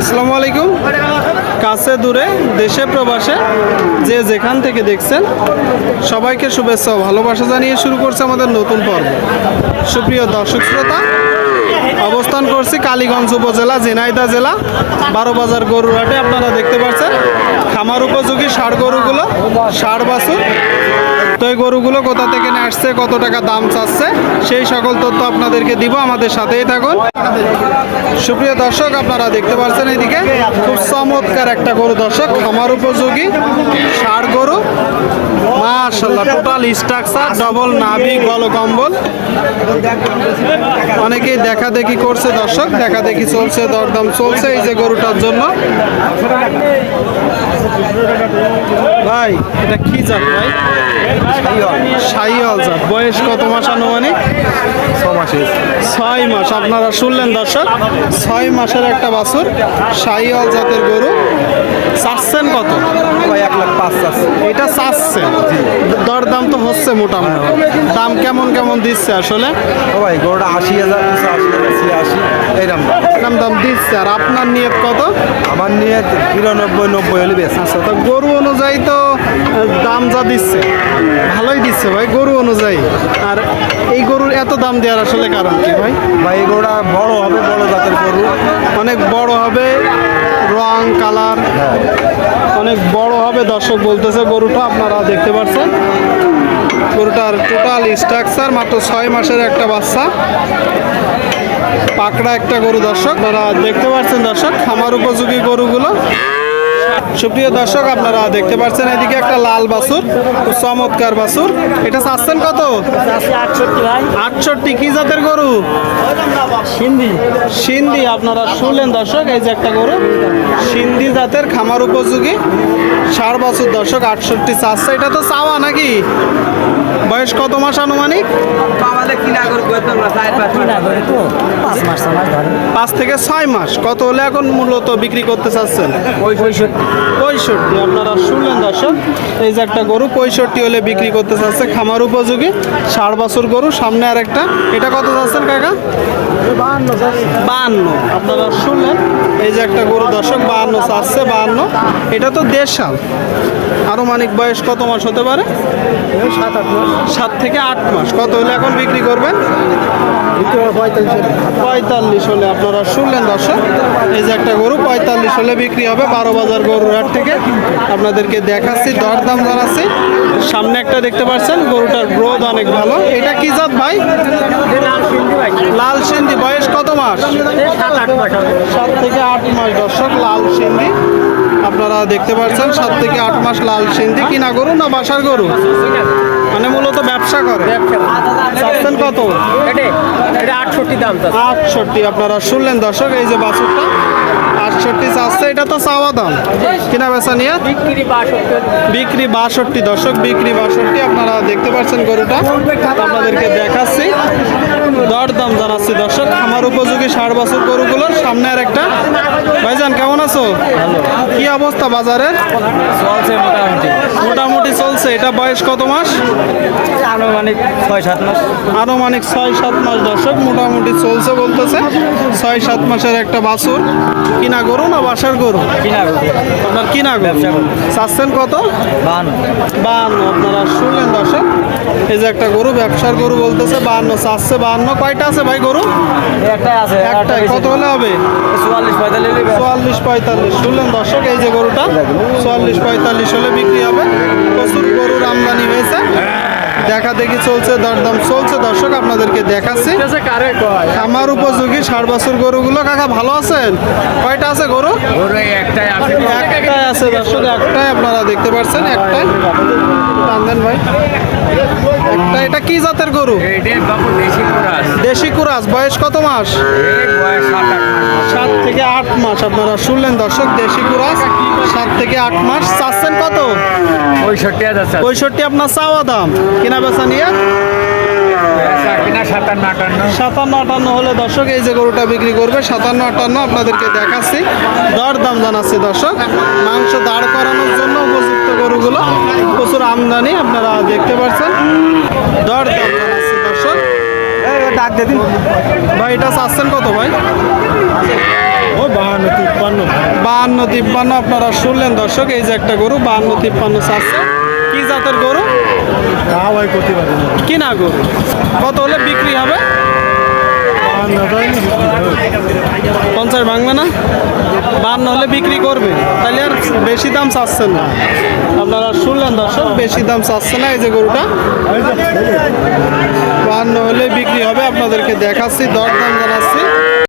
আসসালামু আলাইকুম। কাছে দূরে, দেশে প্রবাসে, যে যেখান থেকে দেখছেন, সবাইকে শুভেচ্ছা ভালোবাসা জানিয়ে শুরু করছে আমাদের নতুন পর্ব। সুপ্রিয় দর্শক শ্রোতা, অবস্থান করছি কালীগঞ্জ উপজেলা ঝিনাইদা জেলা বারো বাজার গরুরহাটে। আপনারা দেখতে পাচ্ছেন, খামার উপযোগী ষাড় গরুগুলো, ষাড় বাছুর। তো এই গরুগুলো কোথা থেকে আসছে, কত টাকা দাম চাচ্ছে, সেই সকল তথ্য আপনাদেরকে দিব। আমাদের সাথেই থাকুন। সুপ্রিয় দর্শক, আপনারা দেখতে পাচ্ছেন এইদিকে খুব চমৎকার একটা গরু দর্শক, খামার উপযোগী, ষাড় গরু। মাশাল্লাহ টোটাল স্ট্রাকচার ডবল নাভি, গলকম্বল। অনেকেই দেখা দেখি করছে দর্শক, দেখা দেখি চলছে, দরদাম চলছে এই যে গরুটার জন্য। ভাই, এটা কি জাত ভাই? শাহিওয়াল। জাত বয়স কত মাস আনুমানিক? ছয় মাস। আপনারা শুনলেন দর্শক ছয় মাসের একটা বাছুর শাহিওয়াল জাতের গরু। চাচ্ছেন কত? এক লাখ পাঁচ আছে এটা চাচ্ছেন? দরদাম তো হচ্ছে মোটামুটি। দাম কেমন কেমন দিচ্ছে আসলে? ও ভাই গরুটা আশি হাজার আশি হাজার ছিয়াশি এইরকম দাম দাম দিচ্ছে আর আপনার নিয়ত কত? আমার নিয়ে বিরানব্বই নব্বই হলে বেশ। আচ্ছা তো গরু অনুযায়ী তো দাম যা দিচ্ছে ভালোই দিচ্ছে ভাই গরু অনুযায়ী। আর এই গরুর এত দাম দেওয়ার আসলে কারণ কি ভাই? ভাই এই গরুটা বড় হবে বড় জাতের গরু। অনেক বড় হবে রং কালার। অনেক বড় হবে দর্শক বলতেছে গরুটা আপনারা দেখতে পাচ্ছেন। গরুটার টোটাল স্ট্রাকচার মাত্র ছয় মাসের একটা বাচ্চা। পাকড়া একটা গরু দর্শক। আপনারা দেখতে পাচ্ছেন দর্শক খামার উপযোগী গরুগুলো। সুপ্রিয় দর্শক আপনারা দেখতে পাচ্ছেন এদিকে একটা লাল খুব চমৎকার বাছুর। এটা চাচ্ছেন কত? আটষট্টি কি জাতের গরু? হিন্দি সিন্ধি আপনারা শুনলেন দর্শক এই যে একটা গরু। সিন্ধি জাতের খামার উপযোগী। ষাট বছর দর্শক আটষট্টি চাচ্ছে। এটা তো চাওয়া নাকি? বয়স কত মাস আনুমানিক? পাঁচ থেকে ছয় মাস। কত হলে এখন মূলত বিক্রি করতে চাচ্ছেন? পঁয়ষট্টি। আপনারা শুনলেন দর্শক, এই যে একটা গরু, পঁয়ষট্টি হলে বিক্রি করতে চাচ্ছে খামার উপযোগী, ষাট বছর গরু, সামনে আর একটা এটা কত চাচ্ছেন কাকা? বাহান্ন। আপনারা শুনলেন, এই যে একটা গরু দর্শক, বাহান্ন চাচ্ছে, বাহান্ন। এটা তো দেড়শাল আরও মানিক বয়স কত মাস হতে পারে? সাত আট মাস। সাত থেকে আট মাস। কত হলে এখন বিক্রি করবেন? পঁয়তাল্লিশ হলে। আপনারা শুনলেন দর্শক এই যে একটা গরু পঁয়তাল্লিশ হলে বিক্রি হবে বারো বাজার গরুর হাট থেকে। আপনাদেরকে দেখাচ্ছি দরদাম জানাচ্ছি। সামনে একটা দেখতে পাচ্ছেন গরুটার গ্রোথ অনেক ভালো। এটা কি জাত ভাই? লাল সিন্ধি বয়স কত মাস? সাত থেকে আট মাস দর্শক লাল সিন্ধি। আপনারা দেখতে পাচ্ছেন সাত থেকে আট মাস লাল সিন্ধি। কিনা গরু না বাসার গরু? মানে মূলত ব্যবসা করে। চাচ্ছেন কত? এটা আটষট্টি দাম আটষট্টি আপনারা শুনলেন দর্শক এই যে বাছুরটা আটষট্টি চাচ্ছে এটা তো চাওয়া দাম। কিনা বেচা নিয়ে বিক্রি বাষট্টি। বিক্রি বাষট্টি দর্শক বিক্রি বাষট্টি আপনারা দেখতে পাচ্ছেন গরুটা। আপনাদেরকে দেখাচ্ছি দর দাম জানাচ্ছি দর্শক আমার উপযোগী ষাট বছর গরুগুলোর সামনে আর একটা। ভাইজান কেমন আছো? কি অবস্থা বাজারের? মোটামুটি এটা বয়স কত মাস? আনুমানিক ছয় সাত মাস। আনুমানিক ছয় সাত মাস দর্শক মোটামুটি চলছে বলতেছে। ছয় সাত মাসের একটা বাছুর। কিনা গরু না বাসার গরু? কিনা গরু। আপনার কিনা গরু। চাচ্ছেন কত? বাহান্ন। বাহান্ন আপনারা শুনলেন দর্শক। এই যে একটা গরু ব্যবসার গরু বলতেছে বাহান্ন চাচ্ছে বাহান্ন। কয়টা আছে ভাই গরু? একটাই আছে একটাই। কত হলে হবে? চুয়াল্লিশ পঁয়তাল্লিশ চুয়াল্লিশ পঁয়তাল্লিশ। শুনলেন দর্শক এই যে গরুটা চুয়াল্লিশ পঁয়তাল্লিশ হলে বিক্রি হবে। প্রচুর দেখা দেখি চলছে দরদাম চলছে দর্শক আপনাদেরকে দেখাচ্ছি। আমার উপযোগী ষাট বছর গরুগুলো কাকা ভালো আছেন? কয়টা আছে গরু? একটাই আছে। আছে দর্শক একটাই আপনারা দেখতে পাচ্ছেন একটাই। টানদেন ভাই। একটা এটা কি জাতের গরু? দেশি কুরাস। বয়স কত মাস? সাত থেকে আট মাস আপনারা শুনলেন দর্শক দেশি কুরাস সাত থেকে আট মাস। চাচ্ছেন কত? পঁয়ষট্টি পঁয়ষট্টি আপনার চাওয়া দাম। কিনা বেচা নিয়ে? সাতান্ন আটান্ন। হলে দর্শক এই যে গরুটা বিক্রি করবে সাতান্ন আটান্ন আপনাদেরকে দেখাচ্ছি। দর দাম জানাচ্ছি দর্শক। মাংস দাঁড় করানোর জন্য উপযুক্ত গরুগুলো প্রচুর আমদানি আপনারা দেখতে পাচ্ছেন। দর দাম জানাচ্ছি দর্শক। ডাক দিন। ভাই এটা চাচ্ছেন কত ভাই? ও বাহান্ন তিপ্পান্ন। তিপ্পান্ন আপনারা শুনলেন দর্শক এই যে একটা গরু বাহান্ন তিপ্পান্ন চাচ্ছে। কি জাতের গরু? তা ভাই করতে পারি না কি না গরু কত হলে বিক্রি হবে? পঞ্চাশ ভাঙবে না? বান্ন হলে বিক্রি করবে। তাহলে আর বেশি দাম চাচ্ছে না। আপনারা শুনলেন দর্শক, বেশি দাম চাচ্ছে না এই যে গরুটা। বান্ন হলে বিক্রি হবে। আপনাদেরকে দেখাচ্ছি দর দাম জানাচ্ছি।